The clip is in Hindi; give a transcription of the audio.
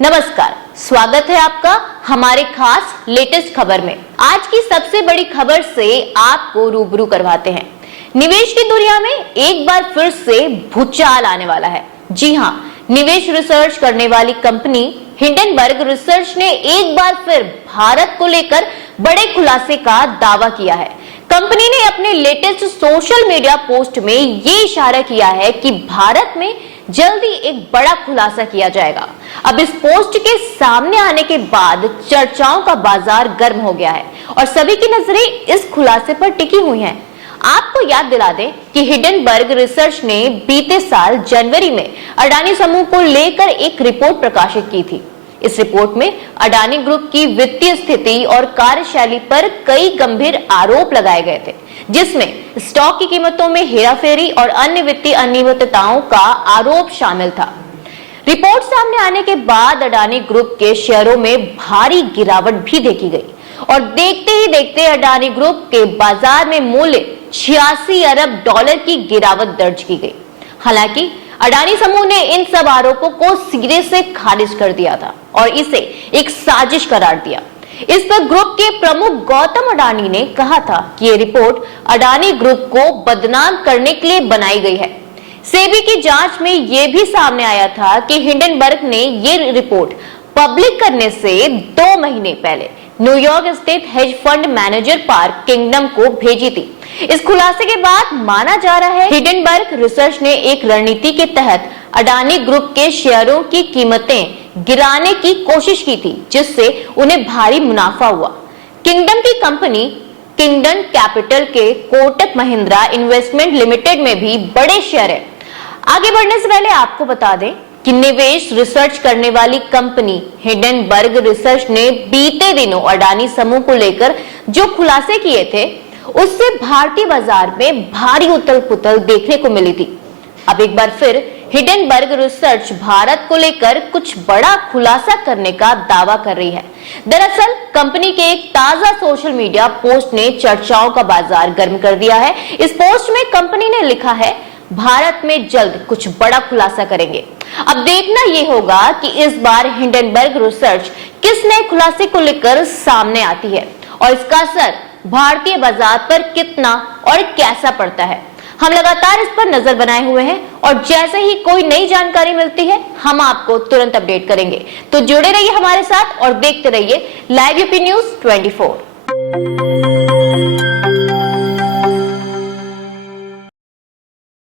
नमस्कार, स्वागत है आपका हमारे खास लेटेस्ट खबर में। आज की सबसे बड़ी खबर से आपको रूबरू करवाते हैं। निवेश की दुनिया में एक बार फिर से भूचाल आने वाला है। जी हां, निवेश रिसर्च करने वाली कंपनी हिंडनबर्ग रिसर्च ने एक बार फिर भारत को लेकर बड़े खुलासे का दावा किया है। कंपनी ने अपने लेटेस्ट सोशल मीडिया पोस्ट में ये इशारा किया है कि भारत में जल्दी एक बड़ा खुलासा किया जाएगा। अब इस पोस्ट के सामने आने के बाद चर्चाओं का बाजार गर्म हो गया है और सभी की नजरें इस खुलासे पर टिकी हुई हैं। आपको याद दिला दें कि हिंडनबर्ग रिसर्च ने बीते साल जनवरी में अडानी समूह को लेकर एक रिपोर्ट प्रकाशित की थी। इस रिपोर्ट में अडानी ग्रुप की वित्तीय स्थिति और कार्यशैली पर कई गंभीर आरोप लगाए गए थे, जिसमें स्टॉक की कीमतों में हेराफेरी और अन्य वित्तीय अनियमितताओं का आरोप शामिल था। रिपोर्ट सामने आने के बाद अडानी ग्रुप के शेयरों में भारी गिरावट भी देखी गई और देखते ही देखते अडानी ग्रुप के बाजार में मूल्य 86 अरब डॉलर की गिरावट दर्ज की गई। हालांकि अडानी समूह ने इन सब आरोपों को सिरे से खारिज कर दिया था और इसे एक साजिश करार दिया। इस पर ग्रुप के प्रमुख गौतम अडानी ने कहा था कि ये रिपोर्ट अडानी ग्रुप को बदनाम करने के लिए बनाई गई है। सेबी की जांच में यह भी सामने आया था कि हिंडनबर्ग ने ये रिपोर्ट पब्लिक करने से 2 महीने पहले न्यूयॉर्क स्थित hedge fund manager park kingdom को भेजी थी। इस खुलासे के बाद माना जा रहा है हिंडनबर्ग रिसर्च ने एक रणनीति के तहत अडानी ग्रुप के शेयरों की कीमतें गिराने की कोशिश की थी, जिससे उन्हें भारी मुनाफा हुआ। किंगडम की कंपनी किंगडम कैपिटल के कोटक महिंद्रा इन्वेस्टमेंट लिमिटेड में भी बड़े शेयर है। आगे बढ़ने से पहले आपको बता दें कि निवेश रिसर्च करने वाली कंपनी हिंडनबर्ग रिसर्च ने बीते दिनों अडानी समूह को लेकर जो खुलासे किए थे, उससे भारतीय बाजार में भारी उथल पुथल देखने को मिली थी। अब एक बार फिर हिंडनबर्ग रिसर्च भारत को लेकर कुछ बड़ा खुलासा करने का दावा कर रही है। दरअसल कंपनी के एक ताजा सोशल मीडिया पोस्ट ने चर्चाओं का बाजार गर्म कर दिया है। इस पोस्ट में कंपनी ने लिखा है, भारत में जल्द कुछ बड़ा खुलासा करेंगे। अब देखना यह होगा कि इस बार हिंडनबर्ग रिसर्च किस नए खुलासे को लेकर सामने आती है और इसका असर भारतीय बाजार पर कितना और कैसा पड़ता है। हम लगातार इस पर नजर बनाए हुए हैं और जैसे ही कोई नई जानकारी मिलती है हम आपको तुरंत अपडेट करेंगे। तो जुड़े रहिए हमारे साथ और देखते रहिए लाइव यूपी न्यूज़ 24।